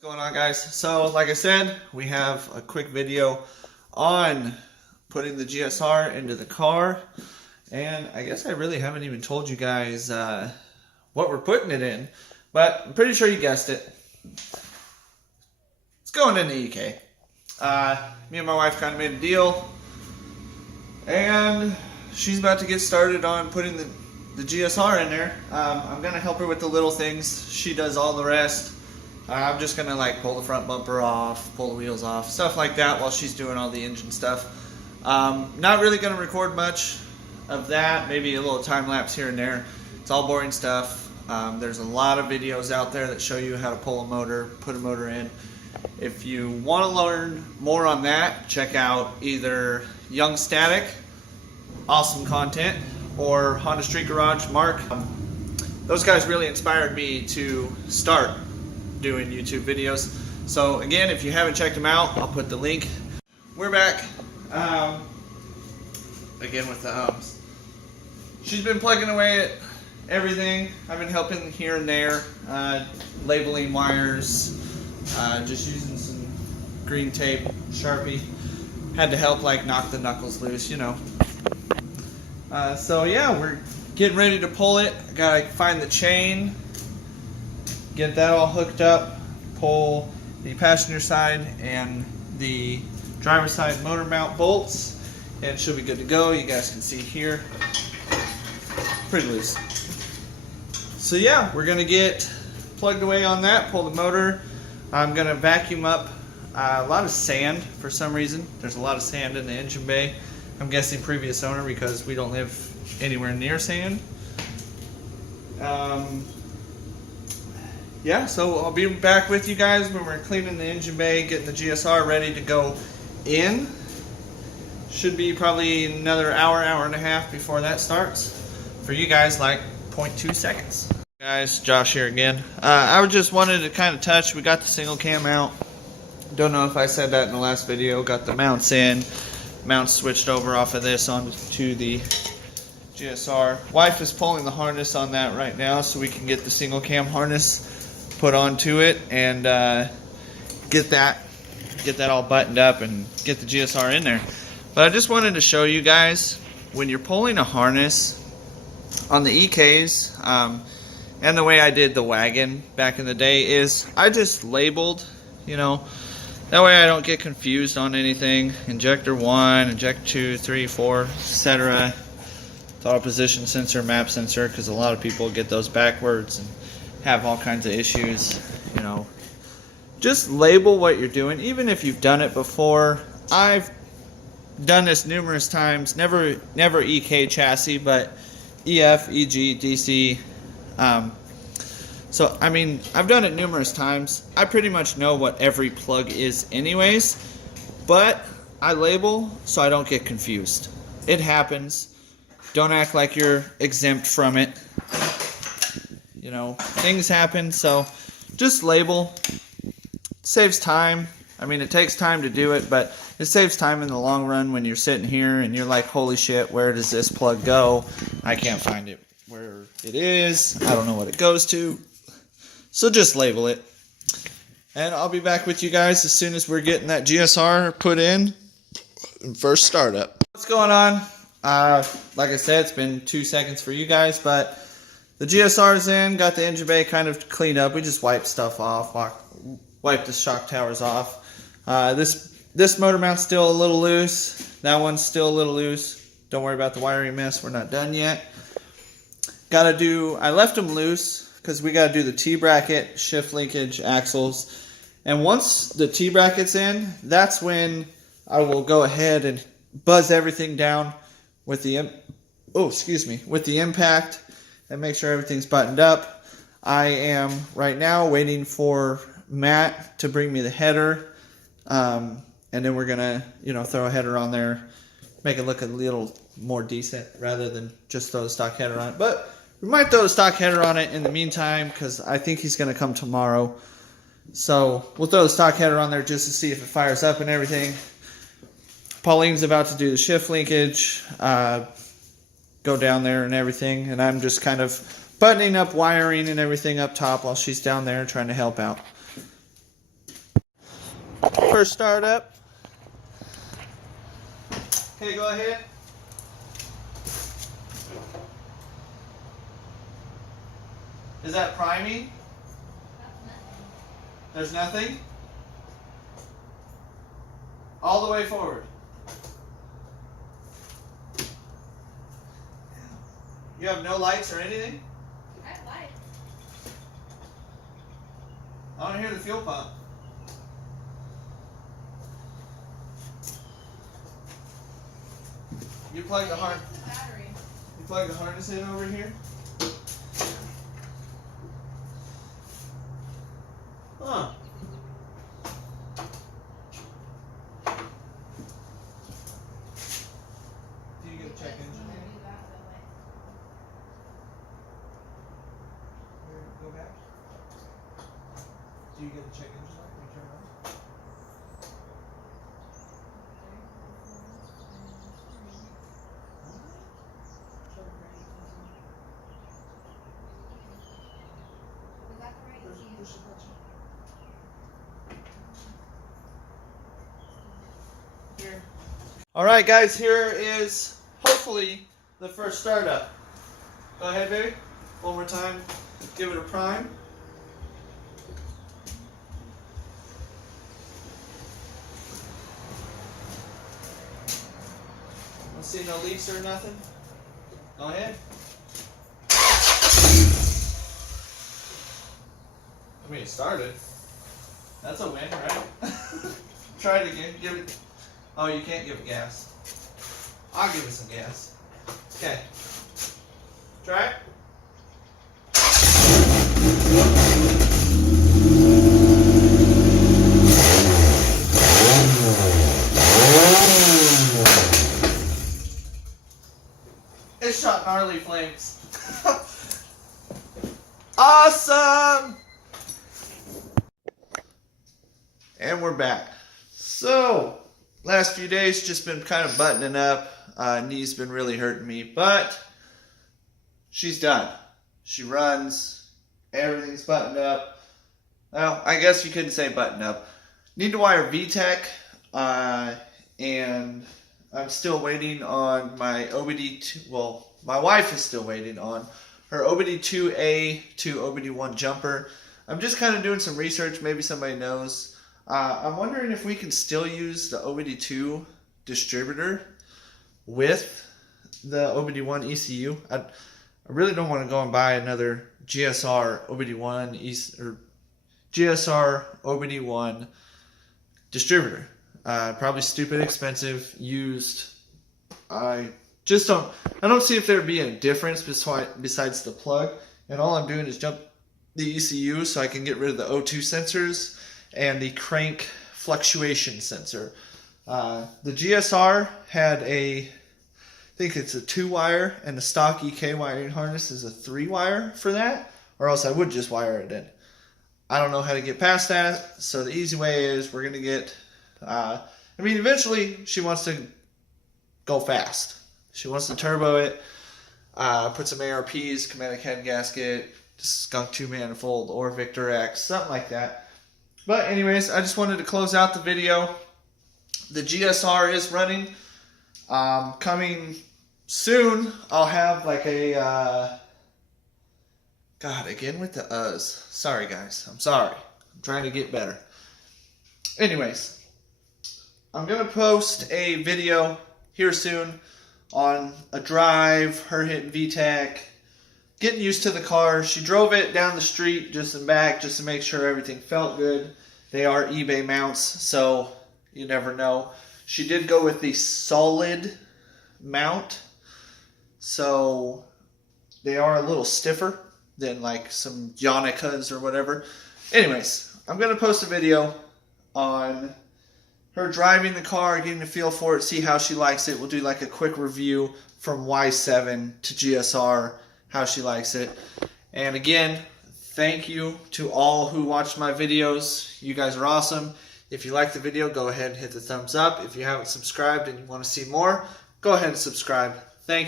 What's going on, guys? So like I said, we have a quick video on putting the GSR into the car, and I guess I really haven't even told you guys what we're putting it in, but I'm pretty sure you guessed it. It's going in the EK. Me and my wife kind of made a deal, and she's about to get started on putting the GSR in there. I'm gonna help her with the little things. She does all the rest. I'm just gonna like pull the front bumper off, pull the wheels off, stuff like that while she's doing all the engine stuff. Not really gonna record much of that, maybe a little time lapse here and there. It's all boring stuff. There's a lot of videos out there that show you how to pull a motor, put a motor in. If you want to learn more on that, check out either YoungStatic, awesome content, or Honda Street Garage, Mark. Those guys really inspired me to start doing YouTube videos. So again, if you haven't checked them out, I'll put the link. We're back again with the hums. She's been plugging away at everything. I've been helping here and there, labeling wires, just using some green tape, Sharpie. Had to help like knock the knuckles loose, you know. So yeah, we're getting ready to pull it. I gotta find the chain, get that all hooked up, pull the passenger side and the driver's side motor mount bolts, and it should be good to go. You guys can see here, pretty loose. So yeah, we're gonna get plugged away on that, pull the motor. I'm gonna vacuum up a lot of sand for some reason. There's a lot of sand in the engine bay. I'm guessing previous owner, because we don't live anywhere near sand. Yeah, so I'll be back with you guys when we're cleaning the engine bay, getting the GSR ready to go in. Should be probably another hour, hour and a half before that starts. For you guys, like 0.2 seconds. Guys, Josh here again. I just wanted to kind of touch, we got the single cam out. Don't know if I said that in the last video. Got the mounts in. Mounts switched over off of this onto the GSR. Wife is pulling the harness on that right now so we can get the single cam harness put onto it and get that all buttoned up and get the GSR in there. But I just wanted to show you guys, when you're pulling a harness on the EKs, and the way I did the wagon back in the day is I just labeled, you know, that way I don't get confused on anything. Injector 1, injector 2, 3, 4, etc. Throttle position sensor, map sensor, because a lot of people get those backwards and have all kinds of issues, you know. Just label what you're doing, even if you've done it before. I've done this numerous times, never EK chassis, but EF, EG, DC. So, I mean, I've done it numerous times. I pretty much know what every plug is anyways, but I label so I don't get confused. It happens. Don't act like you're exempt from it. You know, things happen, so just label. Saves time. I mean, it takes time to do it, but it saves time in the long run when you're sitting here and you're like, holy shit, where does this plug go? I can't find it where it is. I don't know what it goes to. So just label it. And I'll be back with you guys as soon as we're getting that GSR put in first startup. What's going on? Like I said, it's been 2 seconds for you guys, but the GSR's in, got the engine bay kind of cleaned up. We just wiped stuff off, wiped the shock towers off. This motor mount's still a little loose. That one's still a little loose. Don't worry about the wiring mess. We're not done yet. I left them loose because we got to do the T-bracket, shift linkage, axles. And once the T-bracket's in, that's when I will go ahead and buzz everything down with the, with the impact and make sure everything's buttoned up. I am right now waiting for Matt to bring me the header. And then we're going to, you know, throw a header on there, make it look a little more decent rather than just throw the stock header on it. But we might throw the stock header on it in the meantime because I think he's going to come tomorrow. So we'll throw the stock header on there just to see if it fires up and everything. Pauline's about to do the shift linkage, go down there and everything. And I'm just kind of buttoning up wiring and everything up top while she's down there trying to help out. first startup. Okay, go ahead. Is that priming? There's nothing? All the way forward. You have no lights or anything? I have lights. I want to hear the fuel pump. You plug the harness. You plug the harness in over here. Huh. Do you get a check engine light? Here, go back. Do you get a check engine light when you turn it on? Push the button. Here. Alright guys, here is hopefully the first startup. Go ahead baby. One more time. Give it a prime. Don't see no leaks or nothing. Go ahead. I mean, it started. That's a win, right? Try it again. Give it. Oh, you can't give it gas. I'll give it some gas. Okay. Try it. It shot gnarly flames. Awesome! And we're back. So, last few days just been kind of buttoning up. Knee's been really hurting me, but she's done. She runs. Everything's buttoned up. Well, I guess you couldn't say button up. Need to wire VTEC, and I'm still waiting on my OBD2. Well, my wife is still waiting on her OBD2A to OBD1 jumper. I'm just kind of doing some research. Maybe somebody knows. I'm wondering if we can still use the OBD2 distributor with the OBD1 ECU. I really don't want to go and buy another GSR OBD1 or GSR OBD1 distributor. Probably stupid expensive, used. I don't see if there'd be a difference besides the plug. And all I'm doing is jump the ECU so I can get rid of the O2 sensors and the crank fluctuation sensor. The GSR had I think it's a 2-wire, and the stock EK wiring harness is a 3-wire for that, or else I would just wire it in. I don't know how to get past that, so the easy way is we're going to get, eventually she wants to go fast. She wants to turbo it, put some ARPs, Chromatic head gasket, skunk 2 manifold, or Victor X, something like that. But anyways, I just wanted to close out the video. The GSR is running. Coming soon, I'll have like a, God, again with the uhs. Sorry guys, I'm sorry. I'm trying to get better. Anyways, I'm going to post a video here soon on a drive, her hitting VTEC, getting used to the car. She drove it down the street just and back just to make sure everything felt good. They are eBay mounts, so you never know. She did go with the solid mount, so they are a little stiffer than like some Yonicas or whatever. Anyways, I'm going to post a video on her driving the car, getting a feel for it, see how she likes it. We'll do like a quick review from Y7 to GSR, how she likes it. And again, thank you to all who watched my videos. You guys are awesome. If you like the video, go ahead and hit the thumbs up. If you haven't subscribed and you want to see more, go ahead and subscribe. Thank you.